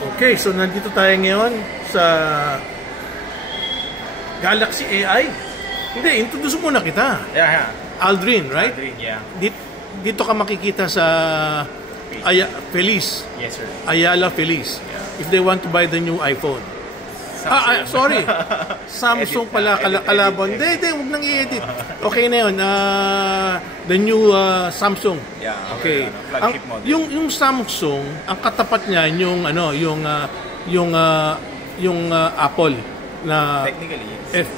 Okay, so nandito tayo ngayon sa Galaxy AI. Hindi, introduce muna kita. Yeah. Aldrin, right? Aldrin, yeah. Dito ka makikita sa Feliz. Yes, sir. Ayala Feliz. Yeah. If they want to buy the new iPhone. Sorry. Samsung pala kalaban. Hindi, huwag nang i-edit. Okay na yun. The new Samsung. Yeah. Okay. Flagship model. Yung Samsung, ang katapat niya yung Apple na Technically,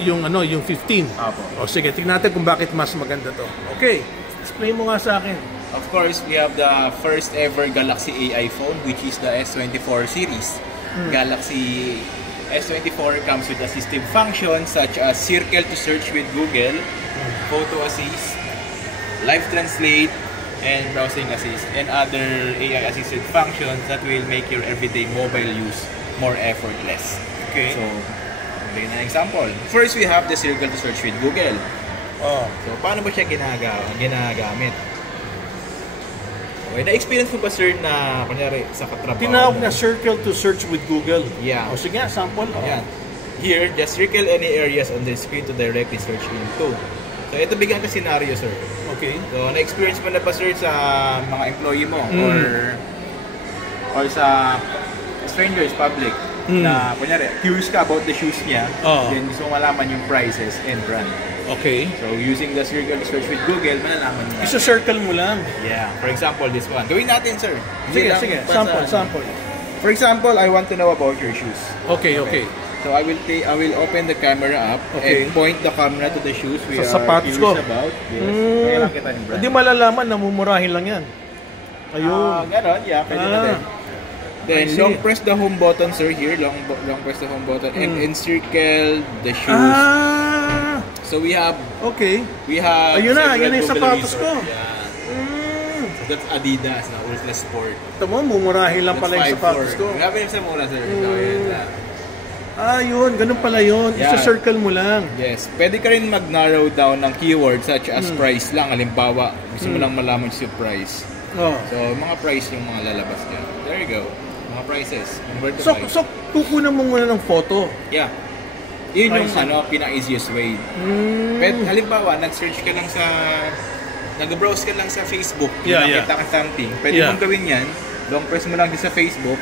yung 15. Apo. O sige, tingnan natin kung bakit mas maganda to. Okay. Explain mo nga sa akin. Of course, we have the first ever Galaxy AI phone, which is the S24 series. Galaxy S24 comes with assistive functions such as circle to search with Google, photo assist, live translate, and browsing assist, and other AI assisted functions that will make your everyday mobile use more effortless. Okay. So, bigyan na example. First, we have the circle to search with Google. So, paano ba siya ginagamit? Okay, na-experience mo ba, sir, na kunyari sa katrabaho? Tinawag na circle to search with Google. Yeah. O sige, sample. Yan. Here, just circle any areas on the screen to directly search into. So, ito bigyan ka scenario, sir. Okay. So, na-experience mo na ba, sir, sa mga employee mo or sa strangers, public, na kunyari, curious ka about the shoes niya, then gusto mo malaman yung prices and brand. Okay. So, using the circle to search with Google, malalaman mo na. Isa-circle mo lang. Yeah. For example, this one. Gawin natin, sir. Sige. Sample. For example, I want to know about your shoes. Okay. So I will open the camera up and point the camera to the shoes we sa are sapatos curious ko about. Yes. Kaya lang kita yung brand. Hindi malalaman na mumurahin lang yan. Ayun. Ganon, yeah. Pwede na din. Then, long press the home button, sir, here. Long press the home button and encircle the shoes. So we have ayun na yung sapatos ko. Yeah. So that's Adidas na Ultra Sport. Ito mo, mumurahin lang pala yung sapatos ko. Grabe rin sa mura, sir. Yun, ganun pala yun. Yeah. Isa-circle mo lang. Yes. Pwede ka rin mag-narrow down ng keywords such as price lang. Halimbawa, gusto mo lang malaman yung price. So, mga price yung mga lalabas dyan. There you go. Mga prices. So kukunan mo muna ng photo. Yeah. Yun yung pinaka-easiest way. Halimbawa, nag-search ka lang nag-browse ka lang sa Facebook, nakita ka something, pwede mong gawin yan, long press mo lang din sa Facebook,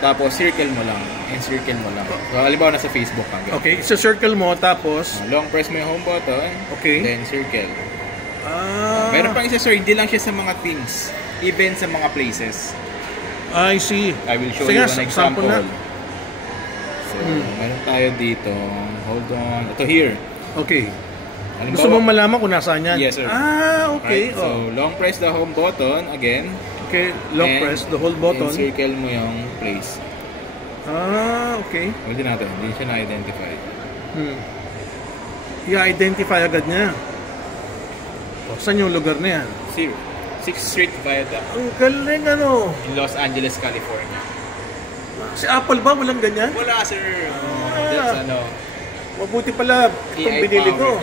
tapos circle mo lang, encircle mo lang. So, halimbawa, nasa Facebook ka. Okay, so circle mo, tapos long press mo yung home button, then circle. Meron pang isa, sir, hindi lang siya sa mga things, even sa mga places. I see. I will show you an example. So, meron tayo dito. Hold on. Ito here. Okay. Gusto mong malaman kung nasaan yan? Yes, sir. Okay. Right. So, long press the home button again. Okay. Long press the whole button. Encircle mo yung place. Okay. Hindi natin. Hindi siya na-identify. I-identify agad niya. Saan yung lugar na yan? 6th Street Viaduct. Ang galing in Los Angeles, California. Si Apple ba? Walang ganyan? Wala, sir. That's Mabuti pala itong binili ko.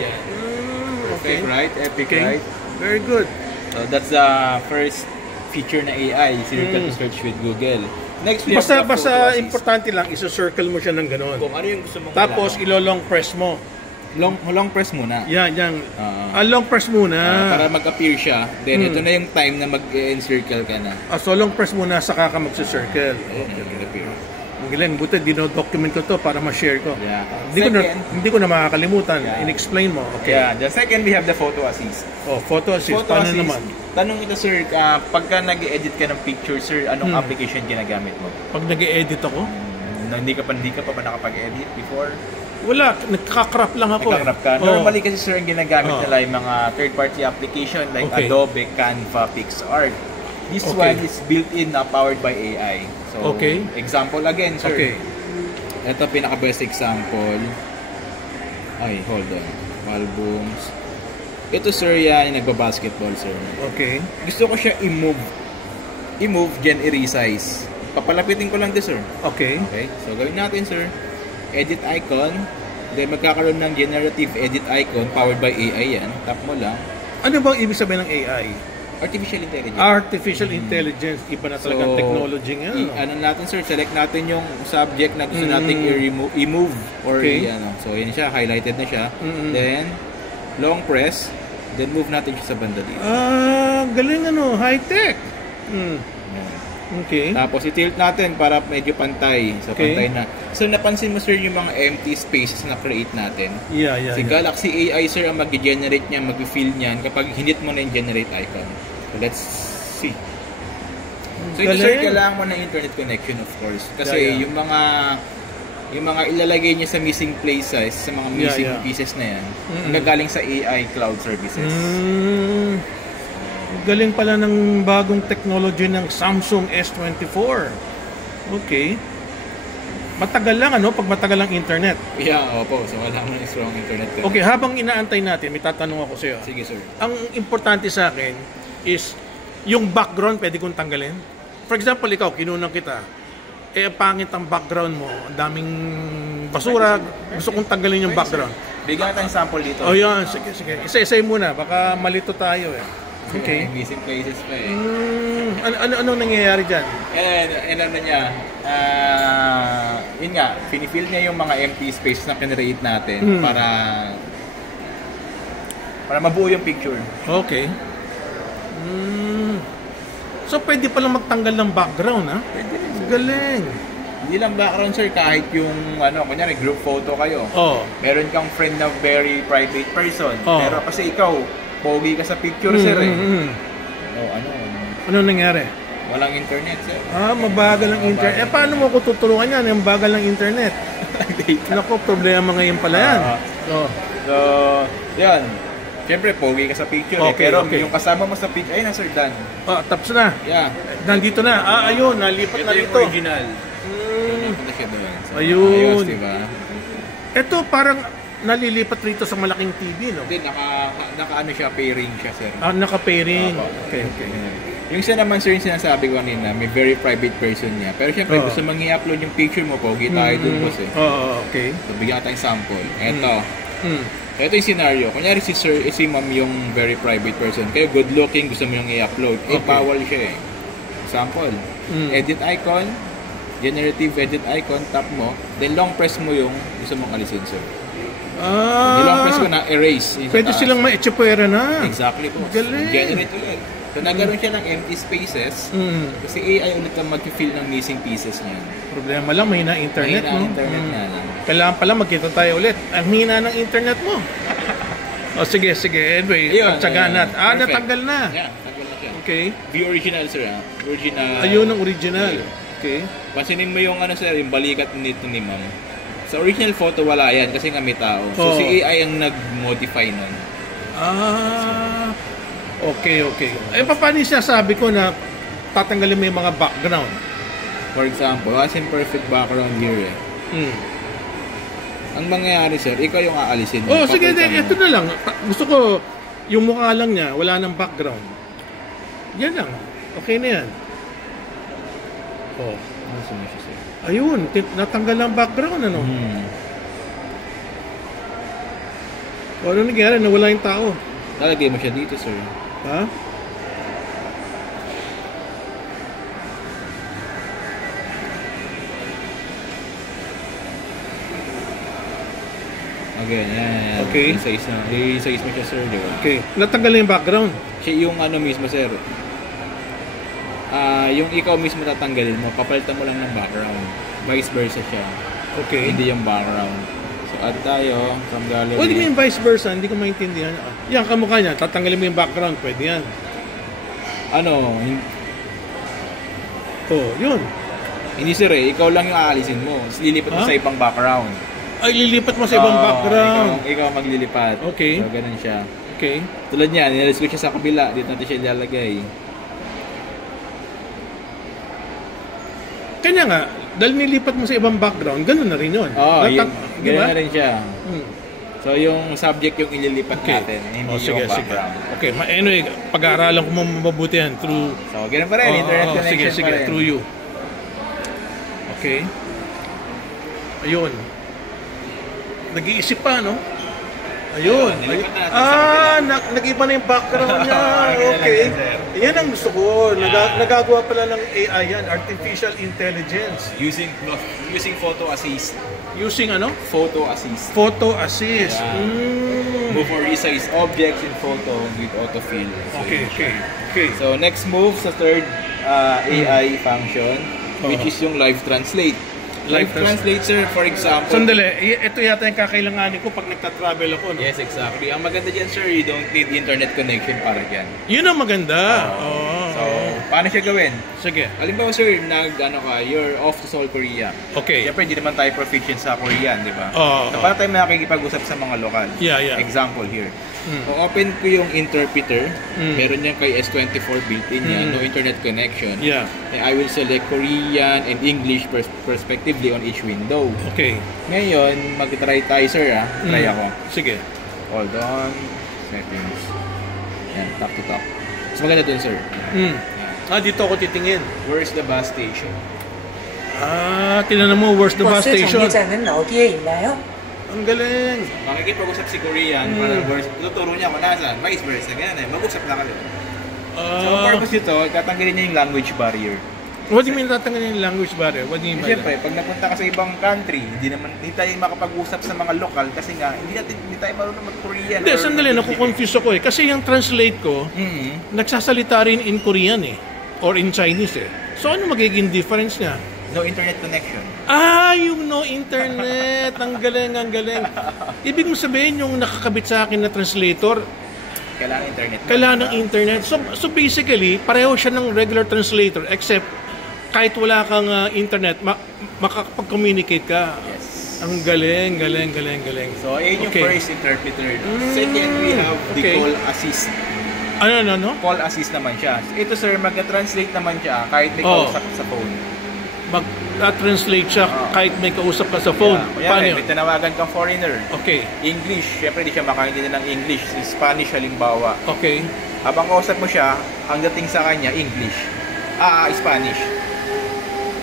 Okay, right? Epic, right? Very good. So, that's the first feature na AI, circle to search with Google. Next, we have basta importante lang, isa-circle mo siya ng gano'n. Kung ano yung gusto mong tapos, ilo-long press mo. Long press muna. Yan. Long press muna. Para mag-appear siya. Then, ito na yung time na mag-encircle ka na. So, long press muna, saka ka mag-circle. Okay. Ang galing, buti dino-document ko to para ma-share ko. Yeah. Hindi ko na makakalimutan. In-explain mo. Okay. Yeah. The second, we have the photo assist. Photo assist. Paano naman? Tanong ito, sir, pagka nag-edit ka ng picture, sir, anong application ginagamit mo? Pag nag-edit ako? Hindi ka pa ba nakapag-edit before? Wala, nagkakrap lang ako. Nagkakrap ka? Normally kasi, sir, ang ginagamit nila yung mga third-party application like Adobe, Canva, PixArt. This one is built-in na powered by AI. So, example again, sir. Ito pinaka-best example. Ay, hold on. Albums. Ito, sir, yan yung nagbabasketball, sir. Okay. Gusto ko siya i-move, then i-resize. Papalapitin ko lang din, sir. Okay. So, gawin natin, sir. Edit icon. Then, magkakaroon ng generative edit icon powered by AI yan. Tap mo lang. Ano bang ibig sabihin ng AI? Artificial intelligence. Artificial intelligence. Iba na talagang technology nga. Ano natin, sir, select natin yung subject na gusto natin i-move or So, yun siya, highlighted na siya. Then, long press, then move natin siya sa banda dito. Galing high-tech. Okay. Tapos i-tilt natin para medyo pantay. So pantay na. So napansin mo sir yung mga empty spaces na create natin. Si Galaxy AI sir ang mag-generate niya, mag-fill niyan kapag hinit mo na yung generate icon. So let's see. So ito sir, kailangan mo ng internet connection of course. Kasi yung mga ilalagay niya sa missing places, sa mga missing pieces na yan, nagagaling sa AI cloud services. Galing pala ng bagong technology ng Samsung S24. Okay. Matagal lang pag matagal ang internet. Opo. So kailangan ng strong internet. Okay, habang inaantay natin, may tatanong ako sa iyo. Sige, sir. Ang importante sa akin is yung background pwede kong tanggalin. For example, ikaw, kinunan kita. Pangit ang background mo. Ang daming basura. Gusto kong tanggalin yung background. Bigyan tayong sample dito. Yan. Sige. Isa-isay muna. Baka malito tayo Okay. Missing places pa Anong nangyayari dyan? Ano niya, yun nga, finifill niya yung mga empty space na kinreate natin para mabuo yung picture. Okay. So, pwede palang magtanggal ng background, ha? Pwede rin. Galing. Hindi lang background, sir, kahit yung, kunyari, group photo kayo. Meron kang friend na very private person. Pero kasi ikaw, pogi ka sa picture, sir, Ano nangyari? Walang internet, sir. Mabagal ang internet. Paano mo ko tutulungan yan? Yung bagal ng internet. Naku, problema ngayon pala yan. So, yan. Siyempre, pogi ka sa picture. Pero yung kasama mo sa picture, ayun na, sir, done. Tapos na. Nandito na. Ayun, nalipat na dito. Original. Ayun. Diba? Ito parang nalilipat rito sa malaking TV, no? Hindi, naka-ano siya, pairing siya, sir. Naka-pairing. Okay. Yung isa naman, sir, yung sinasabi ko kanina, may very private person niya. Pero syempre, gusto mang i-upload yung picture mo, pogi tayo dun, boss, okay. So, bigyan ka tayong sample. Ito yung scenario. Kunyari si sir, si ma'am yung very private person. Kayo, good looking, gusto mo yung i-upload. Bawal siya Sample. Edit icon, generative edit icon, tap mo, then long press mo yung gusto mong alisin, sir. Long press ko na erase. Pwede silang ma-echepera na. Exactly po. Galing. Generate ulit. So nagkaroon siya ng empty spaces kasi AI ulit ang mag-fill ng missing pieces niya. Problema lang, mahina internet mo. Internet nga lang. Kailangan pala magkita tayo ulit. Ang hina ng internet mo. Sige. Anyway, pagtsagaan natin. Natanggal na. Natanggal na siya. Okay. The original, sir. Original. Ayun ang original. Okay. Pansinin mo yung sir, yung balikat nito ni ma'am. Sa original photo, wala yan kasi nga may tao. So si AI ang nag-modify nun. Okay. Paano yung sinasabi ko na tatanggalin mo yung mga background? For example, as in perfect background here Ang mangyayari, sir, ikaw yung aalisin mo. Sige, ito na lang. Gusto ko, yung mukha lang niya, wala nang background. Yan lang. Okay na yan. Ayun, natanggal ang background, ano? Ano nangyari? Nawala yung tao. Lalagay mo siya dito, sir. Ha? Again, yan. Okay. I-size mo siya, sir, di ba? Okay. Natanggal na yung background. Siya yung mismo, sir. Yung ikaw mismo tatanggalin mo, papalitan mo lang ng background. Vice versa siya. Okay. Hindi yung background. So, add tayo from gallery. Hindi mo yung vice versa, hindi ko maintindihan. Yan, kamukha niya, tatanggalin mo yung background, pwede yan. Yun. Hindi, sir, ikaw lang yung aalisin mo. Lilipat mo sa ibang background. Ay, lilipat mo sa ibang background. Ikaw maglilipat. Okay. So, ganun siya. Okay. Tulad niya, nilalis ko siya sa kabila. Dito natin siya ilalagay. Kanya nga, dahil nilipat mo sa ibang background, ganun na rin yun. Ganun na rin siya. So, yung subject yung ililipat natin, hindi yung background. Okay, anyway, pag-aaralan ko mabuti yan through... So, ganun pa rin, internet connection sige, pa rin. through you. Okay. Ayun. Nag-iisip pa, no? Ayun. Nilipat na natin sa Nag-iba na yung background niya. Okay. Yan ang gusto ko. Nagagawa pala ng AI yan. Artificial Intelligence. Using photo assist. Using ano? Photo assist. Photo assist. Yeah. Move or resize objects in photo with autofill. So, Okay. So next move sa third AI function, which is yung live translate. Live translate, sir, for example. Sandali, ito yata yung kakailanganin ko pag nagta-travel ako. No? Yes, exactly. Ang maganda dyan, sir, you don't need internet connection para dyan. Yun ang maganda. So, paano siya gawin? Sige. Halimbawa, sir, you're off to Seoul, Korea. Okay. Siyempre, hindi naman tayo proficient sa Korean, di ba? So, para tayo makikipag-usap sa mga lokal. Yeah. Example here. Kung open ko yung interpreter, meron niya kay S24 built-in niya, no internet connection. Yeah. And I will select Korean and English respectively on each window. Okay. Ngayon, mag-try tayo, sir, Try ako. Sige. Hold on. Settings. Yan, tap to tap. Mas maganda dun, sir. Dito ako titingin. Where's the bus station? Tinanong mo, where's the bus station? 我是从一站跟老爹引来哦。 Ang galing. Makikipag-usap si Korean, para tuturo niya kung nasaan. Vice versa, ganyan mag-usap na kayo. So, ang purpose nito, tatanggalin niya yung language barrier. What do you mean tatanggalin yung language barrier? What do you mean by Siyempre, pag napunta ka sa ibang country, hindi tayo makapag-usap sa mga lokal kasi nga, hindi tayo marunong mag-Korean. Hindi, sandali, nakukonfuse ako eh. Kasi yung translate ko, nagsasalita rin in Korean eh. Or in Chinese eh. So ano magiging difference niya? No internet connection. Yung no internet. Ang galing. Ibig mo sabihin yung nakakabit sa akin na translator, kailangan ng internet. So basically, pareho siya ng regular translator except kahit wala kang internet, makakapag-communicate ka. Yes. Ang galing. So, ayun yung first interpreter. Second, we have the call assist. Ano? Call assist naman siya. Ito, sir, mag-translate naman siya kahit may kausap sa phone. Mag-translate siya kahit may kausap ka sa phone. Paano yun? May tinawagan kang foreigner. Okay. English, syempre di siya makaintindi ng English. Spanish halimbawa. Okay. Habang kausap mo siya, ang dating sa kanya, English. Spanish.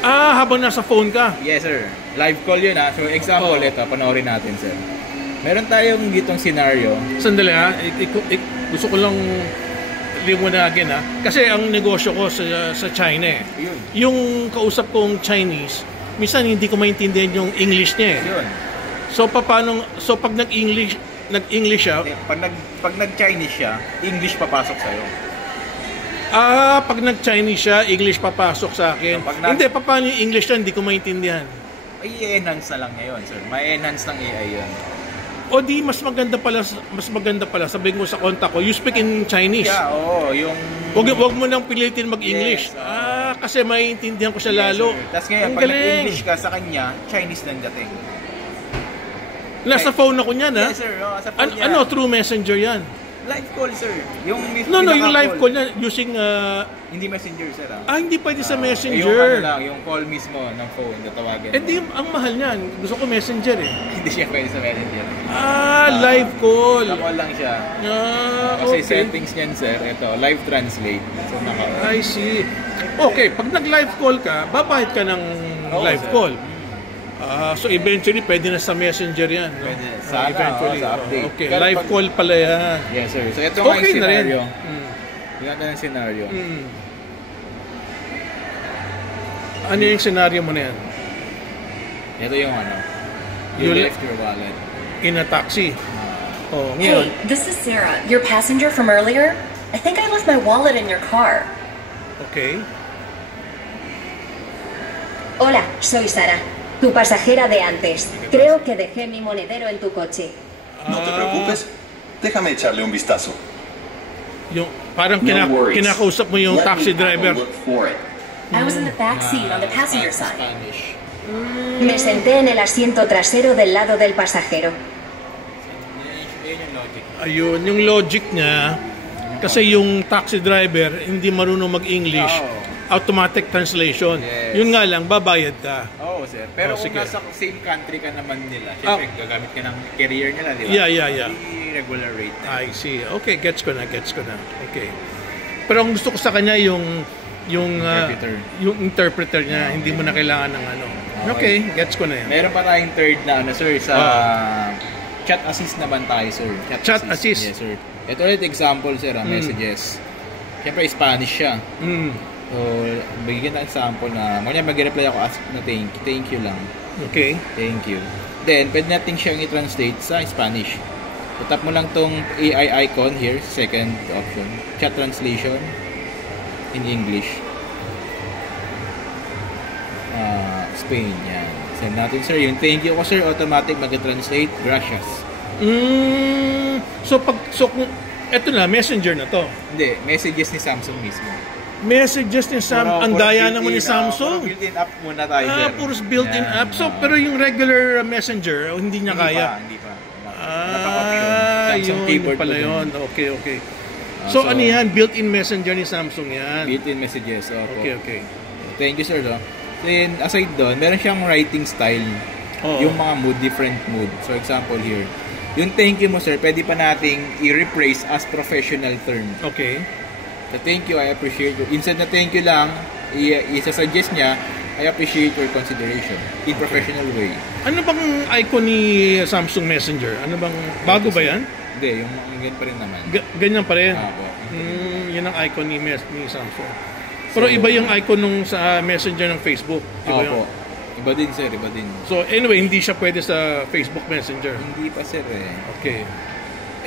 Habang nasa phone ka? Yes, sir. Live call yun, So, example, ito, panoorin natin, sir. Meron tayong gitong scenario. Sandali, gusto ko lang liwanagin kasi ang negosyo ko sa China eh. Yun. Yung kausap kong Chinese, minsan hindi ko maintindihan yung English niya eh. Yun. So pag nag-English siya, pag nag-Chinese siya, English papasok sa'yo. Pag nag-Chinese siya, English papasok sa akin. So, hindi, paano yung English na hindi ko maintindihan? I-enhance na lang niya yun, sir. Ma-enhance ng AI yun. O di, mas maganda pala, sabihin mo sa kontak ko, you speak in Chinese. Yeah, yung... Wag mo nang pilitin mag-English. Yes, kasi maiintindihan ko siya lalo. Tapos ngayon, pag nag-English ka sa kanya, Chinese lang dating. Nasa phone ako niyan, Yes, sir. Sa phone niya. Through Messenger yan? Live call, sir. Yung yung live call niya using... Hindi Messenger, sir. Hindi pwede sa Messenger. Yung call mismo ng phone, tatawagin. Hindi, ang mahal niyan. Gusto ko Messenger eh. Hindi siya pwede sa Messenger. Live call. Sa call lang siya. Kasi settings niyan, sir, ito, live translate. So, I see. Okay, pag nag-live call ka, babayad ka ng live call. So eventually, pwede na sa Messenger yan. No? Pwede. Sana, eventually. sa update. Okay, live call pala yan. Yes, sir. So ito nga yung scenario. Tingnan natin yung scenario. Ano yung scenario mo na yan? Ito yung You left your wallet. In a taxi. Hey, this is Sarah, your passenger from earlier. I think I left my wallet in your car. Okay. Hola, soy Sara, tu pasajera de antes. Creo que dejé mi monedero en tu coche. No te preocupes, déjame echarle un vistazo. Yung parang kinakausap mo yung taxi driver. I was in the back seat on the passenger side. Me senté en el asiento trasero del lado del pasajero. Ayun, yung logic niya, kasi yung taxi driver hindi marunong mag-English, automatic translation. Yes. Yun nga lang, babayad ka. Oo, sir. Pero kung nasa same country ka naman nila, syempre gagamit ka ng carrier nila, di ba? Yeah. Hindi regular rate. I see. Okay, gets ko na. Okay. Pero ang gusto ko sa kanya yung interpreter niya, hindi mo na kailangan ng ano. Okay, gets ko na yan. Meron pa tayong third na sir, sa chat assist naman tayo, sir. Chat assist. Yes, sir. Ito ulit example, sir, messages. Siyempre, Spanish siya. So, bigyan na example na, mag-reply ako na thank you lang. Okay. Thank you. Then, pwede natin siyang i-translate sa Spanish. So, tap mo lang tong AI icon here, second option. Chat translation in English. Spain, yan. Send natin, sir. Yung thank you ko, sir, automatic mag-translate. Gracias. So, kung eto na, messenger na to. Hindi, messages ni Samsung mismo. Messages ni Samsung. Ang daya naman ni Samsung. Built-in app muna tayo, sir. Puros built-in app. So, pero yung regular messenger, hindi niya kaya. Hindi pa. Yun pala yun. Okay. So, ano yan? Built-in messenger ni Samsung yan. Built-in messages. Okay. Thank you, sir. Then, aside doon, meron siyang writing style. Yung mga mood, different mood. For example, here. Yung thank you mo, sir, pwede pa nating i-rephrase as professional term. Okay. The thank you, I appreciate you. Instead na thank you lang, isa-suggest niya, I appreciate your consideration in professional way. Ano bang icon ni Samsung Messenger? Ano bang, bago ba yan? Hindi, yung ganyan pa rin naman. Ganyan pa rin? Yan ang icon ni Samsung. Pero iba yung icon nung sa Messenger ng Facebook. Iba yun? Iba din, sir. Iba din. So, anyway, hindi siya pwede sa Facebook Messenger? Hindi pa, sir. Okay.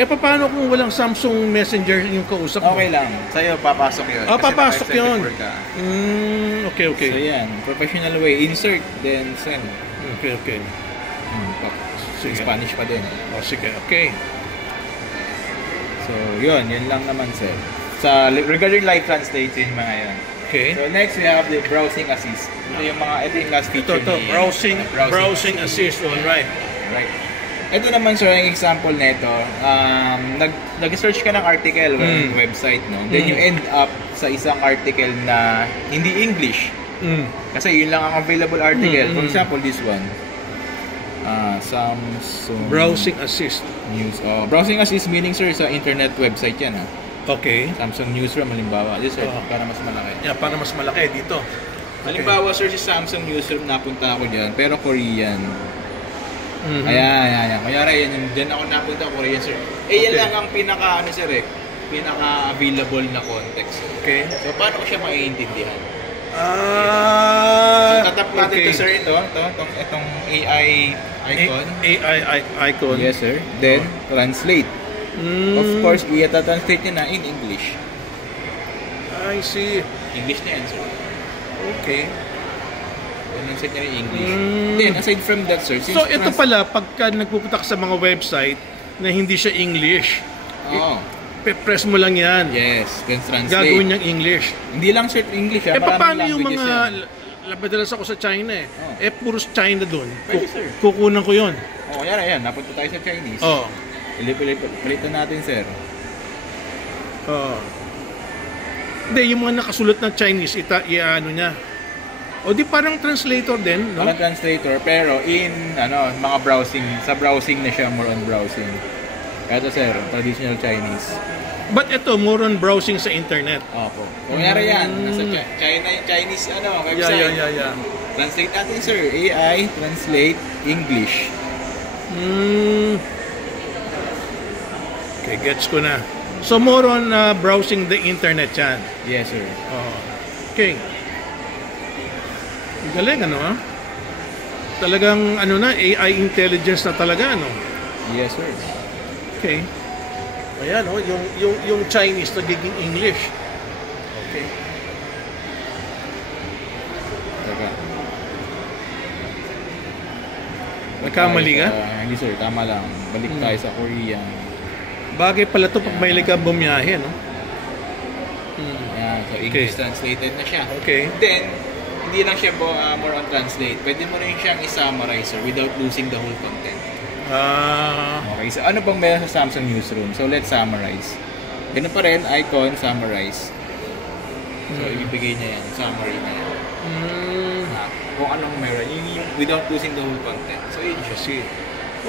Paano kung walang Samsung Messenger yung kausap mo? Okay lang. Sa'yo, papasok yun. Papasok yun. Okay. So, yan. Professional way. Insert, then send. Okay. Sige. Spanish pa din. Sige. Okay. So, yun lang naman, sir. Regarding live translating, mga yan. Okay. So, next, we have the browsing assist. Ito yung last feature ni... Browsing assist. Alright. Right. Ito naman, sir, yung example nito. Nag-search ka ng article or website, no? Then you end up sa isang article na hindi English. Kasi yun lang ang available article. For example, this one. Samsung Browsing assist. News. Browsing assist meaning, sir, sa internet website yan. Okay. Samsung Newsroom, halimbawa. This, sir, para mas malaki. Yeah, para mas malaki dito. Halimbawa, sir, si Samsung Newsroom, napunta ako dyan, pero Korean. Ayan. Kaya yan, dyan ako napunta, Korean, sir. Yan lang ang pinaka-available na context. Sir. Okay. So, paano ko siya maiintindihan? So, tatap natin to, sir, itong AI icon. AI icon. Yes, sir. Then, translate. Of course, i-translate niya na in English. I see. English na yan, sir. Okay. Translate niya in English. Then, aside from that, sir, so, ito pala, pagka nagpupunta ka sa mga website na hindi siya English, press mo lang yan. Yes, then translate. Gagawin niyang English. Hindi lang, sir, English. Paano yung mga... Labadalas ako sa China puros China doon. Pwede, sir. Kukunan ko yun. Yan. Napunta tayo sa Chinese. Palitan natin, sir. Hindi, yung mga nakasulat na Chinese, i-ano niya. O di parang translator din, no? Parang translator, pero in, mga browsing, sa browsing na siya, more on browsing. Kaya sir, traditional Chinese. But ito, more on browsing sa internet. Opo. Kung nangyari yan, nasa Chinese, website. Yeah. Translate natin, sir. AI, translate, English. Okay, gets ko na. So, more on browsing the internet yan. Yes, sir. Okay. Galing, Talagang, AI intelligence na talaga, Yes, sir. Okay. Ayan, yung Chinese nagiging English. Okay. Teka. Nagkamali ka? Hindi, sir. Tama lang. Balik tayo sa Korean. Bagay pala to pag mahilig ka bumiyahe, no? Yan. So, English translated na siya. Okay. Then, hindi lang siya more on translate. Pwede mo rin siyang i-summarize, sir, without losing the whole content. Okay, so ano bang meron sa Samsung Newsroom? So, let's summarize. Ganun pa rin, icon, summarize. So, ibibigay niya yan. Summary na yan. Kung anong meron, yung without losing the whole content. So, yun siya.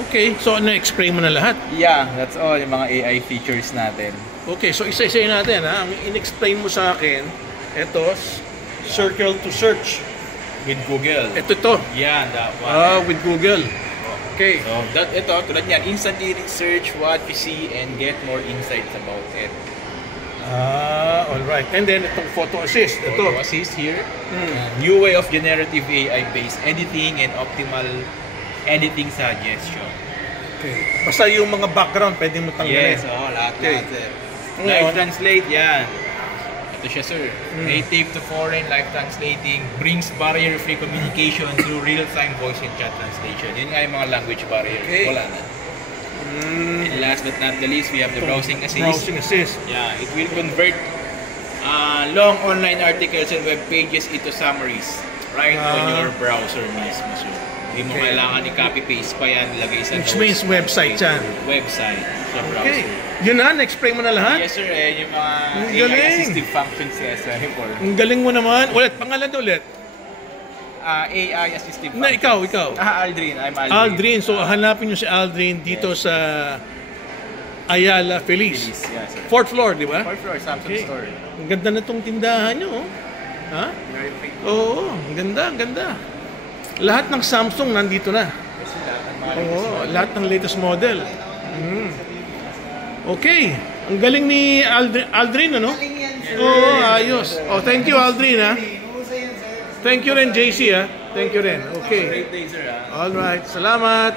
Okay, so explain mo na lahat? Yeah, that's all yung mga AI features natin. Okay, so isa-isa natin, ha? Ang in-explain mo sa akin, ito, circle to search. With Google. Ito. Yeah, that one. With Google. Okay. So, ito, tulad niyan, instantly search what you see and get more insights about it. Alright. And then itong photo assist. Ito. Photo assist here. New way of generative AI-based editing and optimal editing suggestion. Okay. Basta yung mga background, pwede mo tanggalin. Yes, lahat. Okay. Live translate, yan. Ito siya, sir. Native to foreign, live translating, brings barrier-free communication through real-time voice and chat translation. Yun nga yung mga language barrier. Okay. Wala na. And last but not the least, we have the browsing assist. Browsing assist. Yeah, it will convert long online articles and web pages into summaries right on your browser mismo. So, hindi mo kailangan i-copy-paste pa yan, lagay sa Which notes. means website yan. Website sa browser. Okay. Yun na, na-explain mo na lahat? Yes, sir. Yung mga galing. AI assistive functions sa S24. Ang galing mo naman. Ulit, pangalan ulit. AI assistive Na, functions. ikaw. Aldrin. I'm Aldrin. Aldrin. So, hanapin nyo si Aldrin dito sa Ayala Feliz. Yes, sir. 4th floor, di ba? 4th floor, Samsung Okay. store. Ang ganda na itong tindahan nyo. Oh. Ha? Oo, ang ganda, ang ganda. Lahat ng Samsung nandito na. Oo, lahat ng latest model. Okay. Ang galing ni Aldrin, ano? Oo, ayos. Oh, thank you, Aldrin, ha? Thank you rin, JC, ha? Thank you rin. Okay. Great day, sir. All right. Salamat.